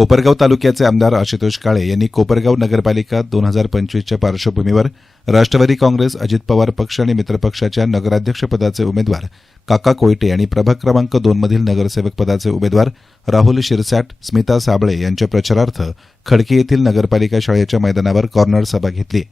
कोपरगाव तालुक्याचे आमदार आशुतोष काळे यांनी कोपरगाव नगरपालिका दोन हजार पंचवीसच्या पार्श्वभूमीवर राष्ट्रवादी काँग्रेस अजित पवार पक्ष आणि मित्रपक्षाच्या नगराध्यक्षपदाचे उमेदवार काका कोयटे आणि प्रभाग क्रमांक दोनमधील नगरसेवक पदाचे उमेदवार राहुल शिरसाट स्मिता साबळे यांच्या प्रचारार्थ खडकी येथील नगरपालिका शाळेच्या मैदानावर कॉर्नर सभा घेतली.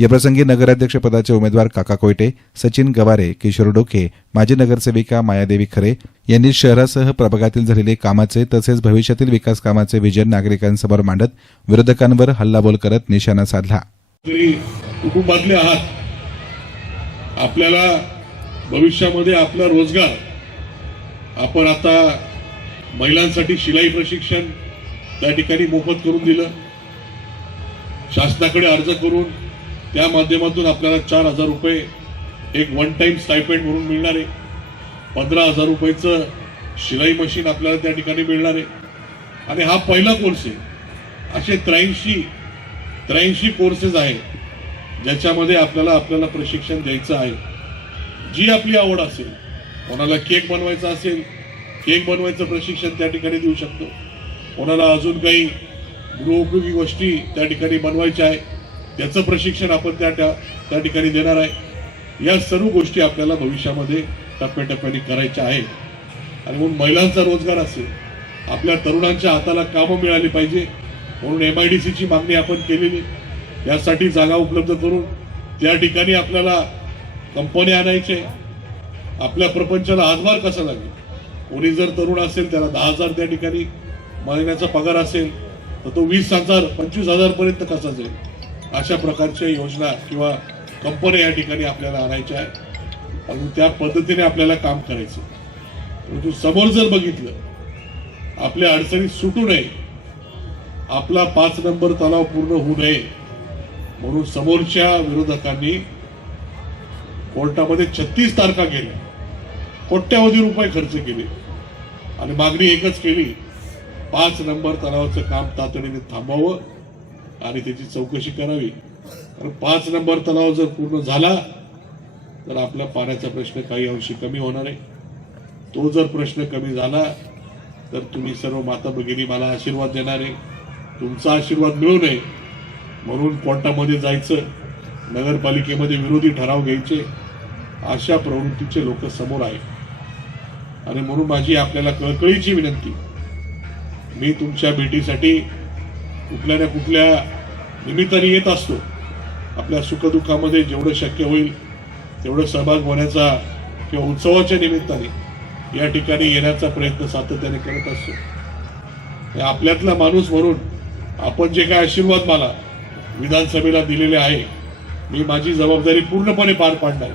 याप्रसंगी नगराध्यक्षपदाचे उमेदवार काका कोयटे सचिन गवारे किशोर डोके माजी नगरसेविका मायादेवी खरे यांनी शहरासह प्रभागातील झालेले कामाचे तसेच भविष्यातील विकास कामाचे विजन नागरिकांसमोर मांडत विरोधकांवर हल्लाबोल करत निशाणा साधला. कुटुंबातले आहात. आपल्याला भविष्यामध्ये आपला रोजगार आपण आता महिलांसाठी शिलाई प्रशिक्षण त्या ठिकाणी मोफत करून दिलं. शासनाकडे अर्ज करून त्या माध्यमातून आपल्याला चार हजार रुपये एक वन टाईम स्टायपेंड म्हणून मिळणार. आहे पंधरा हजार रुपयेचं शिलाई मशीन आपल्याला त्या ठिकाणी मिळणार. आहे आणि हा पहिला कोर्स आहे. असे त्र्याऐंशी त्र्याऐंशी कोर्सेस आहेत ज्याच्यामध्ये आपल्याला आपल्याला प्रशिक्षण द्यायचं आहे. जी आपली आवड असेल कोणाला केक बनवायचा असेल केक बनवायचं प्रशिक्षण त्या ठिकाणी देऊ शकतो. कोणाला अजून काही गृहोपयोगी गोष्टी त्या ठिकाणी बनवायच्या आहे त्याचं प्रशिक्षण आपण त्या त्या त्या ठिकाणी देणार आहे. या सर्व गोष्टी आपल्याला भविष्यामध्ये टप्प्याटप्प्याने करायच्या आहेत. आणि म्हणून महिलांचा रोजगार असेल आपल्या तरुणांच्या हाताला कामं मिळाली पाहिजे म्हणून एम आय डी सीची मागणी आपण केलेली. यासाठी जागा उपलब्ध करून त्या ठिकाणी आपल्याला कंपनी आणायचे. आपल्या प्रपंचाला हातभार कसा लागेल? कोणी जर तरुण असेल त्याला दहा हजार त्या ठिकाणी महिन्याचा पगार असेल तर तो वीस हजार पंचवीस हजारपर्यंत कसा जाईल? अशा प्रकारच्या योजना किंवा कंपन्या या ठिकाणी आपल्याला आणायच्या आहेत. आणि त्या पद्धतीने आपल्याला काम करायचं परंतु समोर जर बघितलं आपल्या अडचणी सुटू नये. आपला पाच नंबर तलाव पूर्ण होऊ नये. म्हणून समोरच्या विरोधकांनी कोर्टामध्ये छत्तीस तारखा केल्या. कोट्यावधी रुपये खर्च केले. आणि मागणी एकच केली पाच नंबर तलावाचं काम तातडीने थांबावं. आणि त्याची चौकशी करावी. कारण पाच नंबर तलाव जर पूर्ण झाला तर आपला पाण्याचा प्रश्न काही अंशी कमी होणार आहे. तो जर प्रश्न कमी झाला तर तुम्ही सर्व माता भगिनी मला आशीर्वाद देणार आहे. तुमचा आशीर्वाद मिळू नये. म्हणून कोर्टामध्ये जायचं नगरपालिकेमध्ये विरोधी ठराव घ्यायचे. अशा प्रवृत्तीचे लोक समोर आहे आणि म्हणून माझी आपल्याला कळकळीची विनंती. मी तुमच्या भेटीसाठी कुठल्या ना कुठल्या निमित्ताने येत असतो. आपल्या सुखदुःखामध्ये जेवढं शक्य होईल तेवढं सहभाग होण्याचा किंवा उत्सवाच्या निमित्ताने या ठिकाणी येण्याचा प्रयत्न सातत्याने करत असतो. हे आपल्यातला माणूस म्हणून आपण जे काय आशीर्वाद मला विधानसभेला दिलेले आहे मी माझी जबाबदारी पूर्णपणे पार पाडणार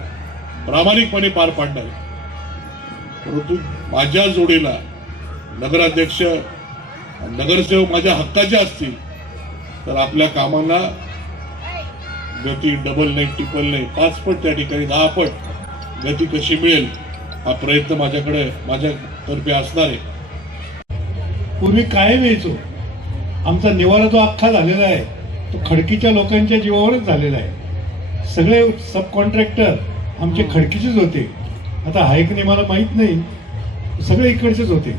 प्रामाणिकपणे पार पाडणार परंतु माझ्या जोडीला नगराध्यक्ष नगरसेवक माझ्या हक्काचे असतील तर आपल्या कामांना गती डबल नाही ट्रिपल नाही पाच पट त्या ठिकाणी दहा पट गती कशी मिळेल हा प्रयत्न माझ्याकडे माझ्यातर्फे असणार आहे. पूर्वी काय व्हायचो? आमचा निवारा जो अख्खा झालेला आहे तो खडकीच्या लोकांच्या जीवावरच झालेला आहे. सगळे सब कॉन्ट्रॅक्टर आमचे खडकीचेच होते. आता हायक नाही मला माहीत नाही सगळे इकडचेच होते.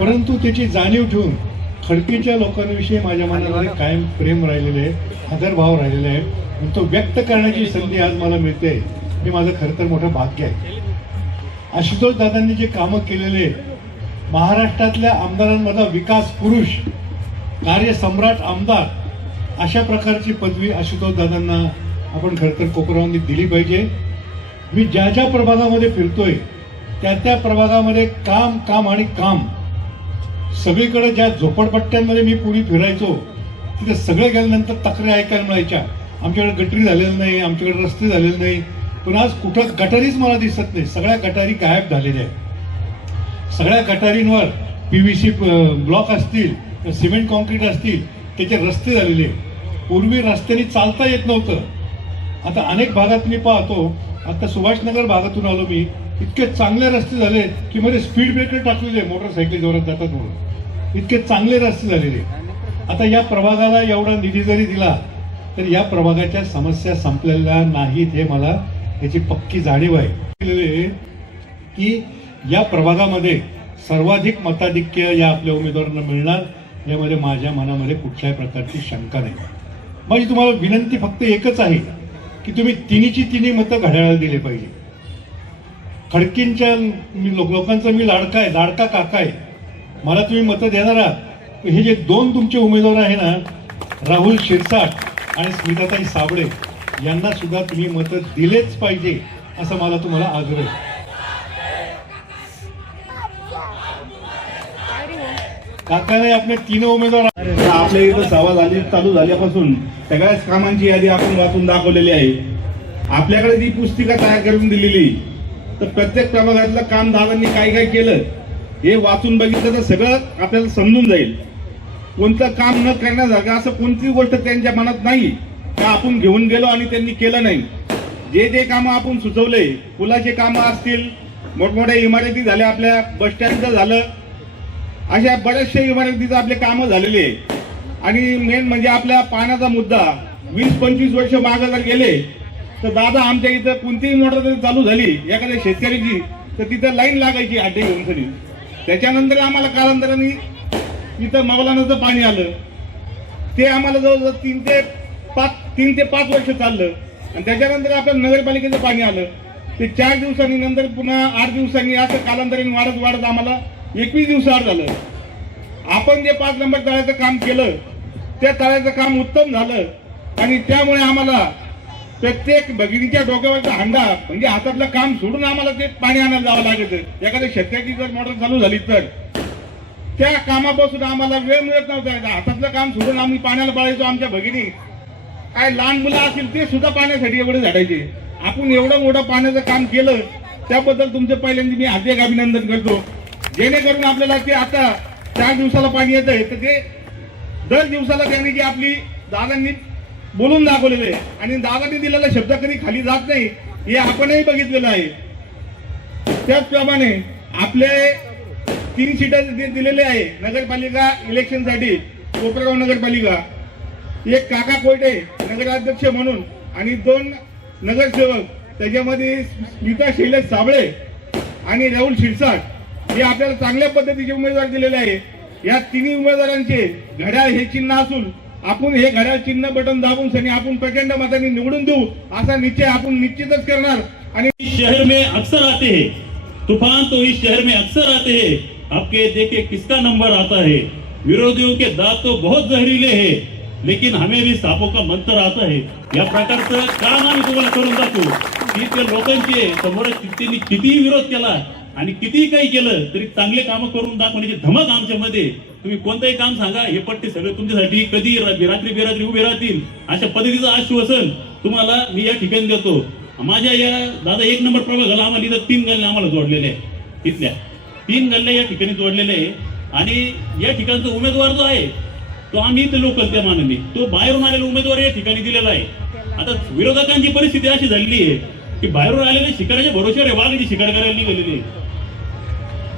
परंतु त्याची जाणीव ठेवून खडकीच्या लोकांविषयी माझ्या मनामध्ये कायम प्रेम राहिलेले आहे आदरभाव राहिलेला आहे. आणि तो व्यक्त करण्याची संधी आज मला मिळते हे माझं खरं तर मोठं भाग्य आहे. आशुतोष दादांनी जे कामं केलेले महाराष्ट्रातल्या आमदारांमधला विकास पुरुष कार्यसम्राट आमदार अशा प्रकारची पदवी आशुतोष दादांना आपण खरं तर कोकरावांनी दिली पाहिजे. मी ज्या ज्या प्रभागामध्ये फिरतोय त्या त्या प्रभागामध्ये काम काम आणि काम सगळीकडे ज्या झोपडपट्ट्यांमध्ये मी पूर्वी फिरायचो तिथे सगळे गेल्यानंतर तक्रारी ऐकायला मिळायच्या. आमच्याकडे गटरी झालेलं नाही आमच्याकडे रस्ते झालेले नाही. पण आज कुठं गटारीच मला दिसत नाही. सगळ्या गटारी गायब झालेल्या आहेत. सगळ्या गटारींवर पी व्ही सी ब्लॉक असतील सिमेंट कॉन्क्रीट असतील त्याचे रस्ते झालेले पूर्वी रस्त्याने चालता येत नव्हतं. आता अनेक भागात मी पाहतो आता सुभाषनगर भागातून आलो मी इतके चांगले रस्ते झाले की मध्ये स्पीड ब्रेकर टाकलेले मोटरसायकल जोरात जातात म्हणून. इतके चांगले रस्ते झालेले आता या प्रभागाला एवढा निधी जरी दिला तर या प्रभागाच्या समस्या संपलेल्या नाहीत हे मला याची पक्की जाणीव आहे की या प्रभागामध्ये सर्वाधिक मताधिक्य या आपल्या उमेदवारांना मिळणार यामध्ये माझ्या मनामध्ये कुठल्याही प्रकारची शंका नाही. माझी तुम्हाला विनंती फक्त एकच आहे की तुम्ही तिन्हीची तिन्ही मतं घड्याळाला दिले पाहिजे. खडकींच्या मी लोक लोकांचा मी लाडका आहे लाडका काका आहे. मला तुम्ही मतं देणार आहात. हे जे दोन तुमचे उमेदवार आहे ना राहुल शिरसाट आणि स्मिताताई साबळे यांना सुद्धा तुम्ही मतं दिलेच पाहिजे असं मला तुम्हाला आग्रह काकाने आपले तीन उमेदवार आपल्या इथं सभा झाली चालू झाल्यापासून सगळ्याच कामांची यादी आपण वाचून दाखवलेली आहे. आपल्याकडे जी पुस्तिका तयार करून दिलेली. तर प्रत्येक प्रभागातलं काम दादांनी काय काय केलं हे वाचून बघितलं तर सगळं आपल्याला समजून जाईल. कोणतं काम न करण्यासारखं असं कोणतीच गोष्ट त्यांच्या मनात नाही का आपण घेऊन गेलो आणि त्यांनी केलं नाही. जे जे कामं आपण सुचवले पुलाचे कामं असतील मोठमोठ्या इमारती झाल्या आपल्या बस स्टँडचं झालं अशा बऱ्याचशा इमारतीचं आपले कामं झालेले आहे. आणि मेन म्हणजे आपल्या पाण्याचा मुद्दा वीस पंचवीस वर्ष मागे जर गेले तर दादा आमच्या इथं कोणतीही मोटर जरी चालू झाली एखाद्या शेतकऱ्याची तर तिथं लाईन लागायची अड्डे घेऊन सरी त्याच्यानंतर आम्हाला कालांतराने इथं मौलानाचं पाणी आलं. ते आम्हाला जवळजवळ तीन ते पाच तीन ते पाच वर्ष चाललं. आणि त्याच्यानंतर आपल्या नगरपालिकेचं पाणी आलं. ते चार दिवसांनी नंतर पुन्हा आठ दिवसांनी असं कालांतराने वाढत वाढत आम्हाला एकवीस दिवसाआड झालं. आपण जे पाच नंबर तळ्याचं काम केलं त्या तळ्याचं काम उत्तम झालं. आणि त्यामुळे आम्हाला प्रत्येक भगिनीच्या डोक्यावरचा हंडा म्हणजे हातातलं काम सोडून आम्हाला ते पाणी आणायला जावं लागत एखाद्या शेतकऱ्याची जर मोटर चालू झाली तर. त्या कामापासून आम्हाला वेळ मिळत नव्हता. हातातलं काम सोडून आम्ही पाण्याला पळायचो आमच्या भगिनी. काय लहान मुलं असतील ते सुद्धा पाण्यासाठी एवढे झाडायचे. आपण एवढं मोठं पाण्याचं काम केलं त्याबद्दल तुमचं पहिल्यांदा मी हार्दिक अभिनंदन करतो. जेणेकरून आपल्याला ते आता चार दिवसाला पाणी येत आहे तर ते दर दिवसाला त्यांनी जी आपली दादांनी बोलून दाखवलेले आहे. आणि दादाने दिलेला शब्द कधी खाली जात नाही हे आपणही बघितलेलं आहे. त्याचप्रमाणे आपले तीन सीटर दिलेले आहे नगरपालिका इलेक्शनसाठी कोपरगाव नगरपालिका. एक काका कोयटे नगराध्यक्ष म्हणून आणि दोन नगरसेवक त्याच्यामध्ये स्मिता शैलेश साबळे आणि राहुल शिरसाट. हे आपल्याला चांगल्या पद्धतीचे उमेदवार दिलेले आहे. या तिन्ही उमेदवारांचे घड्याळ हे चिन्ह असून आपण हे घड्याळ चिन्ह बटन दाबून सनी आपण प्रचंड मताने निवडून देऊ असा निश्चय आपण निश्चितच करणार. आणि शहर में अक्सर आते है। तूफान तो इस शहर में अक्सर आते है। आपके देखे किसका नंबर आता है? विरोधियों के दांत तो बहुत जहरीले है लेकिन हमें भी सांपों का मंत्र आता है। या प्रकारचं काम आम्ही तुम्हाला करून दाखवू की त्या लोकांचे समोर त्यांनी कितीही विरोध केला आणि कितीही काही केलं तरी चांगले कामं करून दाखवण्याची धमक आमच्यामध्ये तुम्ही कोणतंही काम सांगा हे पट्टे सगळे तुमच्यासाठी. कधी रात्री बेरात्री उभे राहतील अशा पद्धतीचं आश्वासन तुम्हाला मी या ठिकाणी देतो. माझ्या या दादा एक नंबर प्रभागाला आम्हाला इथं तीन गल्ल्या आम्हाला जोडलेल्या आहे इथल्या. तीन गल्ल्या या ठिकाणी जोडलेल्या आहे आणि या ठिकाणचा उमेदवार जो आहे तो आम्ही इथे लोकल त्या मानाने. तो बाहेरून आलेला उमेदवार या ठिकाणी दिलेला आहे. आता विरोधकांची परिस्थिती अशी झालेली आहे की बाहेरून आलेले शिकाराच्या भरोश्यावर आहे वाघाची शिकार करायला निघालेली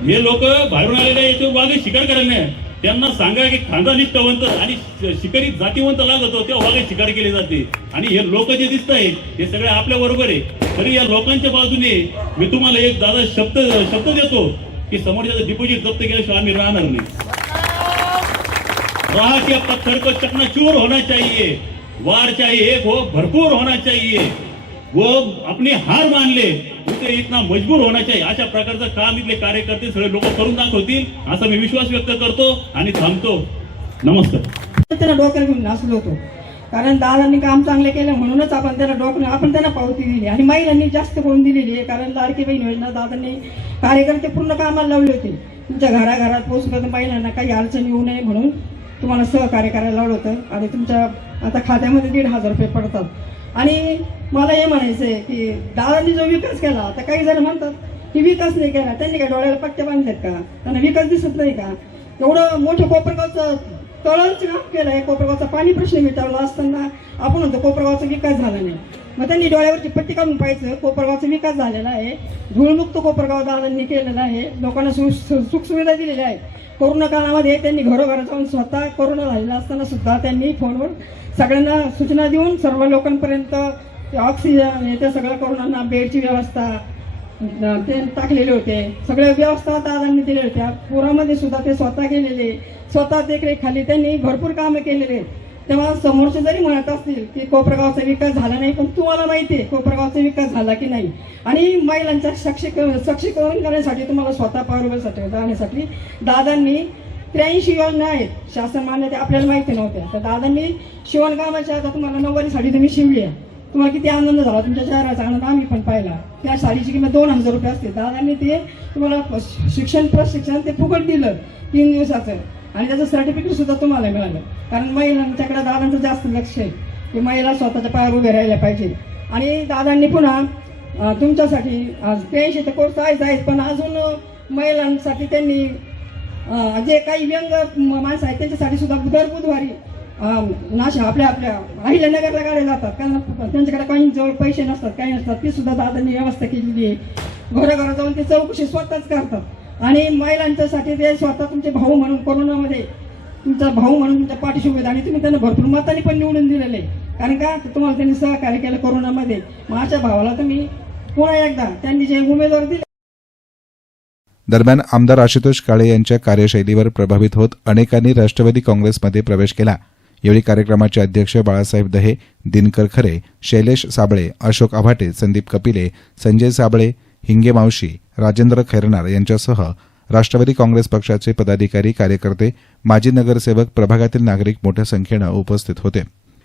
हे लोक बाहेरून आलेले याच्यावर वाघ शिकार करायला नाही. त्यांना सांगा की खांदा निष्ठावंत आणि शिकारी जातीवंत लागतो त्या वागे शिकार केली जाते. आणि हे लोक जे दिसत आहेत हे सगळे आपल्या बरोबर आहे. तरी या लोकांच्या बाजूने मी तुम्हाला एक दादा शब्द शब्द देतो की समोरच्या डिपॉझिट जप्त केल्याशिवाय आम्ही राहणार नाही. राह के पत्थर को चकनाचूर होना चाहिए. वार चाहिए एक हो भरपूर होना चाहिए. वो अपनी हार मान ले उसे इतना मजबूर होना चाहिए अशा प्रकारचं काम इथले कार्यकर्ते सगळे लोक करून दाखवतील असा मी विश्वास व्यक्त करतो आणि थांबतो. नमस्कार. त्याला डोक्याला घेऊन नाचलो होतो. कारण दादांनी काम चांगले केलं म्हणूनच आपण त्यांना डोकं आपण त्यांना पावती दिली आणि महिलांनी जास्त करून दिलेली आहे. कारण लाडकी बहीण योजना दादांनी कार्यकर्ते पूर्ण कामाला लावले होते. तुमच्या घराघरात पोहोचपर्यंत महिलांना काही अडचण येऊ नये म्हणून तुम्हाला सहकार्य करायला लावलं होतं. आणि तुमच्या आता खात्यामध्ये दीड हजार रुपये पडतात. आणि मला हे म्हणायचं आहे की दादांनी जो विकास केला तर काही जण म्हणतात की विकास नाही केला त्यांनी काय डोळ्याला पट्ट्या बांधल्यात का? त्यांना विकास दिसत नाही का? एवढं मोठं कोपरगावचं तळांचं काम केलंय कोपरगावचा पाणी प्रश्न मिटवला असताना आपण म्हणतो कोपरगावचा विकास झाला नाही. मग त्यांनी डोळ्यावरची पट्टी काढून पाहायचं कोपरगावचा विकास झालेला आहे. धूळमुक्त कोपरगाव दादांनी केलेला आहे. लोकांना सु सुखसुविधा दिलेल्या आहेत. कोरोना काळामध्ये त्यांनी घरोघर जाऊन स्वतः कोरोना झालेला असताना सुद्धा त्यांनी फोनवर सगळ्यांना सूचना देऊन सर्व लोकांपर्यंत ऑक्सिजन हे त्या सगळ्या कोरोनांना बेडची व्यवस्था ते टाकलेले होते. सगळ्या व्यवस्था दादांनी दिल्या होत्या. पुरामध्ये सुद्धा ते स्वतः गेलेले स्वतः देखरेखीखाली त्यांनी भरपूर कामं केलेले. आहेत. तेव्हा समोरचे जरी म्हणत असतील की कोपरगावचा विकास झाला नाही पण तुम्हाला माहिती आहे कोपरगावचा विकास झाला की नाही. आणि महिलांच्या सक्षीकरण सक्षीकरण करण्यासाठी तुम्हाला स्वतः पावरसाठी जाण्यासाठी दादांनी त्र्याऐंशी योजना आहेत. शासन मान्य ते आपल्याला माहिती नव्हत्या. तर दादांनी शिवणकामाच्या आता तुम्हाला नऊवारी साडी तुम्ही शिवली आहे. तुम्हाला किती आनंद झाला? तुमच्या शहराचा आनंद आम्ही पण पाहिला. त्या साडीची किंमत दोन हजार रुपये असते. दादांनी ते तुम्हाला शिक्षण प्रशिक्षण ते फुकट दिलं तीन दिवसाचं. आणि त्याचं सर्टिफिकेट सुद्धा तुम्हाला मिळालं. कारण महिलांच्याकडे दादांचं जास्त लक्ष आहे. की महिला स्वतःच्या पायावर उभे राहिल्या पाहिजे. आणि दादांनी पुन्हा तुमच्यासाठी तुमच्यासाठी त्याऐंशी तर कोर्स आहेच आहेत पण अजून महिलांसाठी त्यांनी जे काही व्यंग म- माणसं आहेत त्यांच्यासाठी सुद्धा दर बुधवारी नाशा आपल्या आपल्या अहिल्यानगरला गाड्या जातात. कारण त्यांच्याकडे काही जवळ पैसे नसतात काही नसतात. ती सुद्धा दादांनी व्यवस्था केलेली आहे. घरोघरा जाऊन ते चौकशी स्वतःच करतात. आणि महिलांच्यासाठी ते स्वतः तुमचे भाऊ म्हणून कोरोनामध्ये तुमचा भाऊ म्हणून तुमच्या पाठीशी उभे आणि तुम्ही त्यांना भरपूर मताने पण निवडून दिलेले कारण का? तुम्हाला त्यांनी सहकार्य केलं कोरोनामध्ये. माझ्या भावाला तुम्ही पुन्हा एकदा त्यांनी जे उमेदवार दिले दरम्यान आमदार आशुतोष काळे यांच्या कार्यशैलीवर प्रभावित होत अनेकांनी राष्ट्रवादी काँग्रेसमध्ये प्रवेश केला. यावेळी कार्यक्रमाचे अध्यक्ष बाळासाहेब दहे दिनकर खरे शैलेश साबळे अशोक आभाटे संदीप कपिले संजय साबळे हिंगे मावशी राजेंद्र खैरनार यांच्यासह राष्ट्रवादी काँग्रेस पक्षाचे पदाधिकारी कार्यकर्ते माजी नगरसेवक प्रभागातील नागरिक मोठ्या संख्येनं उपस्थित होते.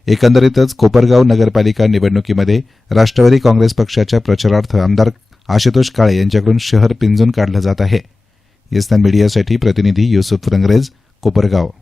एकंदरीतच कोपरगाव नगरपालिका निवडणुकीमध्ये राष्ट्रवादी काँग्रेस पक्षाच्या प्रचारार्थ आमदार आशुतोष काळे यांच्याकडून शहर पिंजून काढलं जात आहे. येस्तान मीडियासाठी प्रतिनिधी युसुफ रंगरेज कोपरगाव.